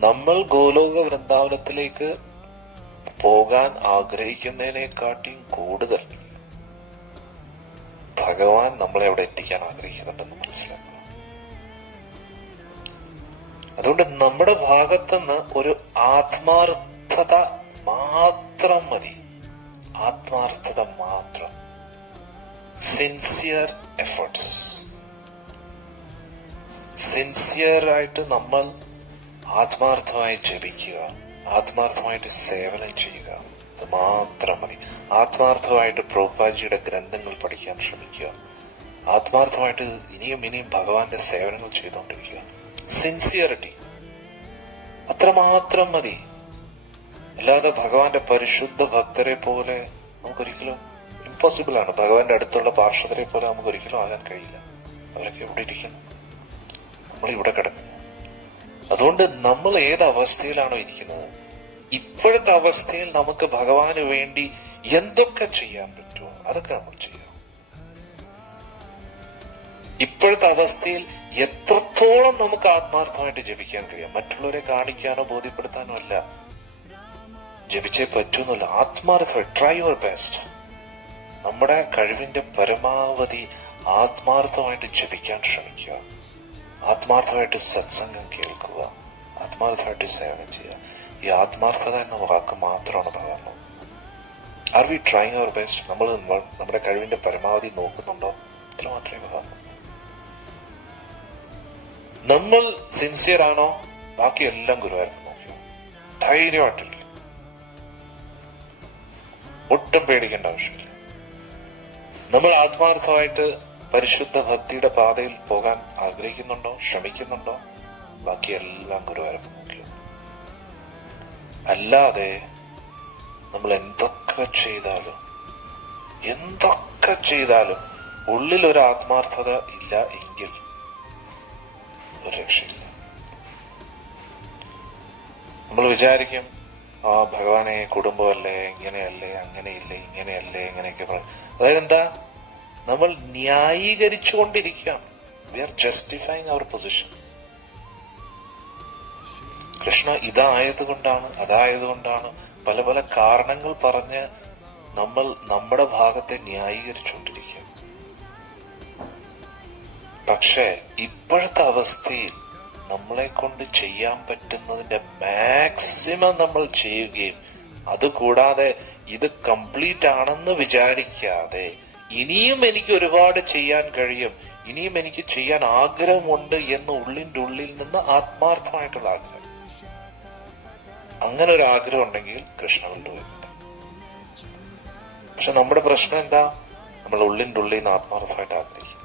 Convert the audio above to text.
നമ്മൾ ഗോലോക വൃന്ദാവനത്തിലേക്ക് പോകാൻ ആഗ്രഹിക്കുന്നതിനെക്കാട്ടിയും കൂടുതൽ ഭഗവാൻ നമ്മളെ അവിടെ എത്തിക്കാൻ ആഗ്രഹിക്കുന്നുണ്ടെന്ന് മനസ്സിലാക്കണം അതുകൊണ്ട് നമ്മുടെ ഭാഗത്തുനിന്ന് ഒരു ആത്മാർത്ഥത മാത്രം മതി. ആത്മാർത്ഥത മാത്രം. സിൻസിയർ എഫേർട്സ് സിൻസിയർ ആയിട്ട് നമ്മൾ ആത്മാർത്ഥമായി ജപിക്കുക. ആത്മാർത്ഥമായിട്ട് സേവനം ചെയ്യുക. അത് മാത്രം മതി. ആത്മാർത്ഥമായിട്ട് പ്രോപ്പാജിയുടെ ഗ്രന്ഥങ്ങൾ പഠിക്കാൻ ശ്രമിക്കുക. ആത്മാർത്ഥമായിട്ട് ഇനിയും ഇനിയും ഭഗവാന്റെ സേവനങ്ങൾ ചെയ്തുകൊണ്ടിരിക്കുക. സിൻസിയറിറ്റി അത്രമാത്രം മതി. അല്ലാതെ ഭഗവാന്റെ പരിശുദ്ധ ഭക്തരെ പോലെ നമുക്കൊരിക്കലും ഇമ്പോസിബിൾ ആണ്. ഭഗവാന്റെ അടുത്തുള്ള പാർഷദരെ പോലെ നമുക്ക് ഒരിക്കലും ആകാൻ കഴിയില്ല. അവരൊക്കെ എവിടെ ഇരിക്കുന്നു? നമ്മൾ ഇവിടെ കിടക്കുന്നു. അതുകൊണ്ട് നമ്മൾ ഏത് അവസ്ഥയിലാണോ ഇരിക്കുന്നത്? ഇപ്പോഴത്തെ അവസ്ഥയിൽ നമുക്ക് ഭഗവാന് വേണ്ടി എന്തൊക്കെ ചെയ്യാൻ പറ്റുമോ അതൊക്കെ നമ്മൾ ചെയ്യാം ഇപ്പോഴത്തെ അവസ്ഥയിൽ എത്രത്തോളം നമുക്ക് ആത്മാർത്ഥമായിട്ട് ജപിക്കാൻ കഴിയാം? മറ്റുള്ളവരെ കാണിക്കാനോ ബോധ്യപ്പെടുത്താനോ അല്ല. ജപിച്ചേ പറ്റൂന്നല്ല. ആത്മാർത്ഥമായി ട്രൈ യുവർ ബെസ്റ്റ് നമ്മുടെ കഴിവിന്റെ പരമാവധി ആത്മാർത്ഥമായിട്ട് ജപിക്കാൻ ശ്രമിക്കുക. ആത്മാർത്ഥമായിട്ട് സത്സംഗം കേൾക്കുക ആത്മാർത്ഥമായിട്ട് സേവനം ചെയ്യുക. ഈ ആത്മാർത്ഥത എന്ന വാക്ക് മാത്രമാണ് പകർന്നത്. Are we trying our best നമ്മൾ നമ്മുടെ കഴിവിന്റെ പരമാവധി നോക്കുന്നുണ്ടോ? ഇത്ര മാത്രമേ ഭഗവാൻ നമ്മൾ സിൻസിയർ ആണോ? ബാക്കി എല്ലാം ഗുരുവായൂരത്ത് നോക്കിയോ ധൈര്യമായിട്ടില്ല ഒട്ടും പേടിക്കേണ്ട ആവശ്യമില്ല. നമ്മൾ ആത്മാർത്ഥമായിട്ട് പരിശുദ്ധ ഭക്തിയുടെ പാതയിൽ പോകാൻ ആഗ്രഹിക്കുന്നുണ്ടോ? ശ്രമിക്കുന്നുണ്ടോ? ബാക്കിയെല്ലാം ഗുരുവായൂരപ്പ് നോക്കിയോ അല്ലാതെ നമ്മൾ എന്തൊക്കെ ചെയ്താലും എന്തൊക്കെ ചെയ്താലും ഉള്ളിൽ ഒരു ആത്മാർത്ഥത ഇല്ല എങ്കിൽ ഒരു രക്ഷയില്ല. നമ്മൾ വിചാരിക്കും ആ ഭഗവാനെ കുടുംബമല്ലേ ഇങ്ങനെയല്ലേ അങ്ങനെയില്ലേ ഇങ്ങനെയല്ലേ ഇങ്ങനെയൊക്കെ പറയും അതായത് എന്താ? നമ്മൾ ന്യായീകരിച്ചുകൊണ്ടിരിക്കുകയാണ്. We are justifying our position Krishna ഇതായതുകൊണ്ടാണ് അതായതുകൊണ്ടാണ് പല പല കാരണങ്ങൾ പറഞ്ഞ് നമ്മൾ നമ്മുടെ ഭാഗത്തെ ന്യായീകരിച്ചുകൊണ്ടിരിക്കുക പക്ഷേ ഇപ്പോഴത്തെ അവസ്ഥയിൽ നമ്മളെ കൊണ്ട് ചെയ്യാൻ പറ്റുന്നതിന്റെ മാക്സിമം നമ്മൾ ചെയ്യുകയും അതുകൂടാതെ ഇത് കംപ്ലീറ്റ് ആണെന്ന് വിചാരിക്കാതെ ഇനിയും എനിക്ക് ഒരുപാട് ചെയ്യാൻ കഴിയും. ഇനിയും എനിക്ക് ചെയ്യാൻ ആഗ്രഹമുണ്ട് എന്ന് ഉള്ളിന്റെ ഉള്ളിൽ നിന്ന് ആത്മാർത്ഥമായിട്ടുള്ള ആഗ്രഹം. അങ്ങനെ ഒരു ആഗ്രഹം ഉണ്ടെങ്കിൽ കൃഷ്ണ കൊണ്ടുവരുന്നത് പക്ഷെ നമ്മുടെ പ്രശ്നം എന്താ? നമ്മൾ ഉള്ളിന്റെ ഉള്ളിൽ നിന്ന് ആത്മാർത്ഥമായിട്ട് ആഗ്രഹിക്കും